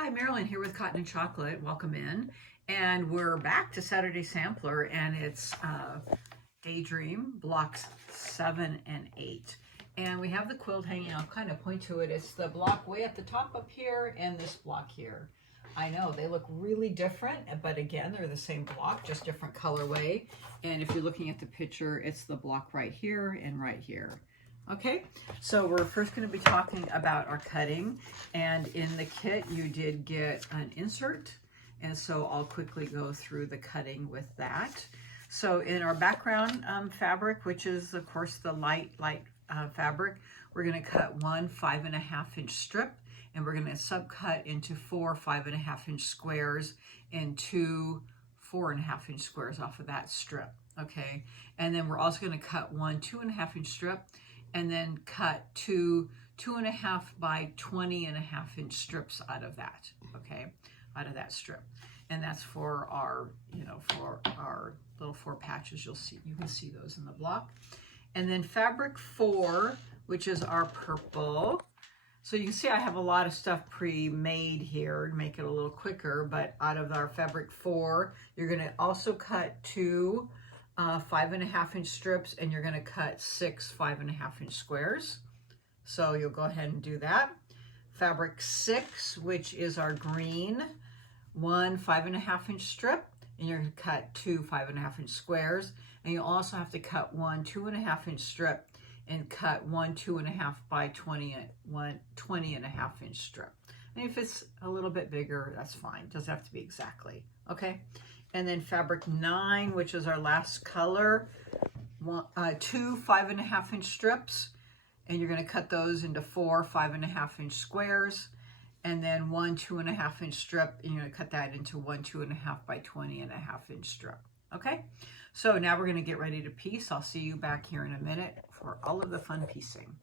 Hi, Marilyn here with Cotton and Chocolate. Welcome in. And we're back to Saturday Sampler, and it's Daydream blocks 7 and 8. And we have the quilt hanging. I'll kind of point to it. It's the block way at the top up here and this block here. I know they look really different, but again, they're the same block, just different colorway. And if you're looking at the picture, it's the block right here and right here. Okay, so we're first going to be talking about our cutting, and in the kit you did get an insert, and so I'll quickly go through the cutting with that. So in our background fabric, which is of course the light fabric, we're going to cut one 5.5-inch strip, and we're going to subcut into 4 5.5-inch squares and 2 4.5-inch squares off of that strip. Okay, and then we're also going to cut one 2.5-inch strip and then cut two 2.5 by 20.5-inch strips out of that, okay, out of that strip. And that's for our, for our little 4 patches. You can see those in the block. And then fabric 4, which is our purple. So you can see I have a lot of stuff pre-made here to make it a little quicker, but out of our fabric 4, you're gonna also cut 2 5.5-inch strips, and you're going to cut 6 5.5-inch squares. So you'll go ahead and do that. Fabric 6, which is our green, 1 5.5-inch strip, and you're going to cut 2 5.5-inch squares. And you also have to cut 1 2.5-inch strip and cut 1 2.5 by 20.5-inch strip. And if it's a little bit bigger, that's fine. It doesn't have to be exactly. Okay. And then fabric 9, which is our last color, 2 5.5-inch strips, and you're going to cut those into 4 5.5-inch squares, and then 1 2.5-inch strip, and you're going to cut that into 1 2.5 by 20.5-inch strip. Okay, so now we're going to get ready to piece. I'll see you back here in a minute for all of the fun piecing.